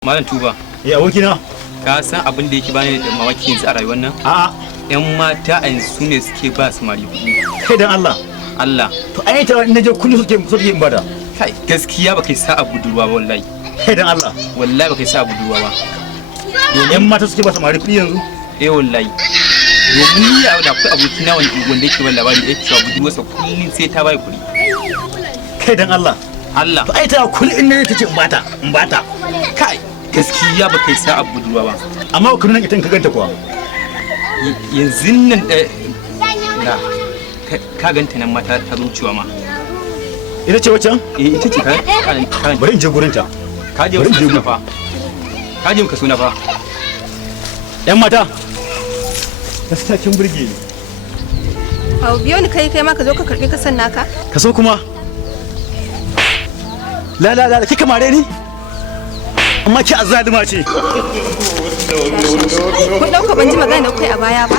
Malam Tuba. Ya abokina. Ka san abin da yake bani da mamaki yanzu a rayuwar nan? A'a. Yan mata a yanzu su ne suke ba su mari kuɗi. Kai dan Allah. Allah. To ai ta in naje kullum suke yin bada. Kai gaskiya ba kai sa a budurwa ba wallahi. Kai dan Allah. Wallahi ba kai sa a budurwa ba. Yan mata suke ba su mari kuɗi yanzu. Wallahi. Domin ni da akwai abokina wanda yake ban labari da yake cewa budurwarsa kullum sai ta bai kuɗi. Kai dan Allah. Allah. To ai ta kullum in naje tace in bata. Kai gaskiya ba kai sa a budurwa ba. Amma kullum nan ita ka ganta kuwa. Yanzu nan da ka ganta nan mata ta zuciwa ma. Ita ce wacan? Ita ce ka. Bari in je gurin ta. Ka je ka suna fa. Ka je ka suna fa. Yan mata. Gaskiya kin burge ni. Hau biyo ni kai ma ka zo ka karbi kasan naka. Ka so kuma. La kika mare ni? Amma ki azzalima ce. Kun dauka ban ji magana da kai a baya ba.